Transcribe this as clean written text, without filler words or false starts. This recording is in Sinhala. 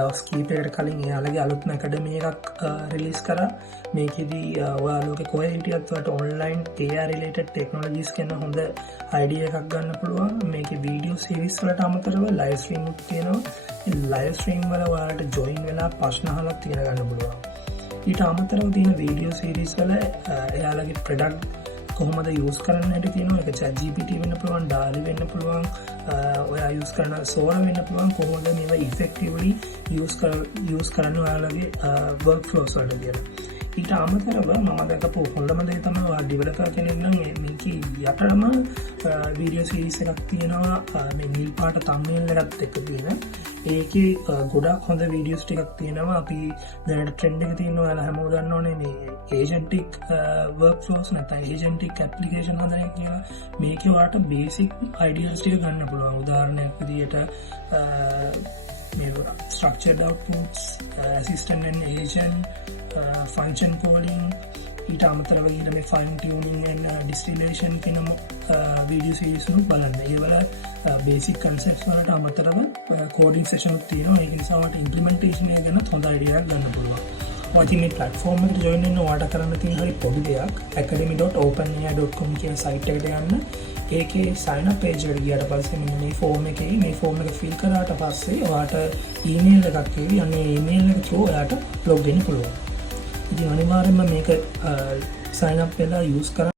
දවස් කීපයකට කලින් එයාලගේ අලුත්ම ඇකඩමි එකක් රිලීස් කරා. මේකෙදී ඔයාලගේ කොහේ හිටියත් ඔයාලට ඔන්ලයින් AI related technologies ගැන හොඳ idea එකක් ගන්න පුළුවන්. මේකේ වීඩියෝ සීරීස් වලට අමතරව ලයිව් ස්ට්‍රීම් උත් තියෙනවා. ඒ ලයිව් ස්ට්‍රීම් වල ඔයාලට ජොයින් වෙලා ප්‍රශ්න අහලා ඉගෙන ගන්න පුළුවන්. ඊට අමතරව තියෙන වීඩියෝ සීරීස් වල එයාලගේ ප්‍රොඩක්ට් කොහොමද යූස් කරන්න හැටි තියෙනවා. ඒක chat GPT වෙන්න පුළුවන්, DALL-E වෙන්න පුළුවන්, ඔයා යූස් කරන Sora වෙන්න පුළුවන්. කොහොමද මේවා effectively යූස් කරන්න ඔයාලගේ work flows වලට කියලා. ඊට අමතරව මම දැකපු හොඳම දේ තමයි ඔයා ඩෙවලොපර් කෙනෙක් නම් මේකේ යටටම වීඩියෝ සීරීස් එකක් තියෙනවා. මේ නිල් පාට thumbnail එකත් එක්ක තියෙන. ඒකේ ගොඩක් හොඳ වීඩියෝස් ටිකක් තියෙනවා. අපි දැනට ට්‍රෙන්ඩ් එක තියෙනවා. ඔයාලා හැමෝම දන්නවනේ මේ agentic workflows නැත්නම් agentic application හදන එක කියලා. මේකේ ඔයාලට basic ideas ටික ගන්න පුළුවන්. උදාහරණයක් විදියට මේ structured outputs, assistant and agent, function calling, ඊට අමතරව ගිහින් මේ fine tuning and distillation කියන වීඩියෝ සීරීස් උත් බලන්න. ඒවල බේසික් කන්සෙප්ට්ස් වලට අමතරව කෝඩින් සෙෂන් උත් තියෙනවා. ඒක නිසා ඔයාලට ඉම්ප්ලිමන්ටේෂන් එක ගැන හොඳ අයිඩියා එකක් ගන්න පුළුවන්. ඔයාලා මේ platform එකට join වෙන්න ඔයාලට කරන්න තියෙන හරි පොඩි දෙයක් academy.openai.com කියන site එකට යන්න. ඒකේ sign up page එකට ගියාට පස්සේ මෙන්න මේ form එක fill කරාට පස්සේ ඔයාලට email එකක් එවි. අනේ email එක through ඔයාලට log වෙන්න පුළුවන්. ඉතින් අනිවාර්යයෙන්ම මේක sign up වෙලා use කරන්න.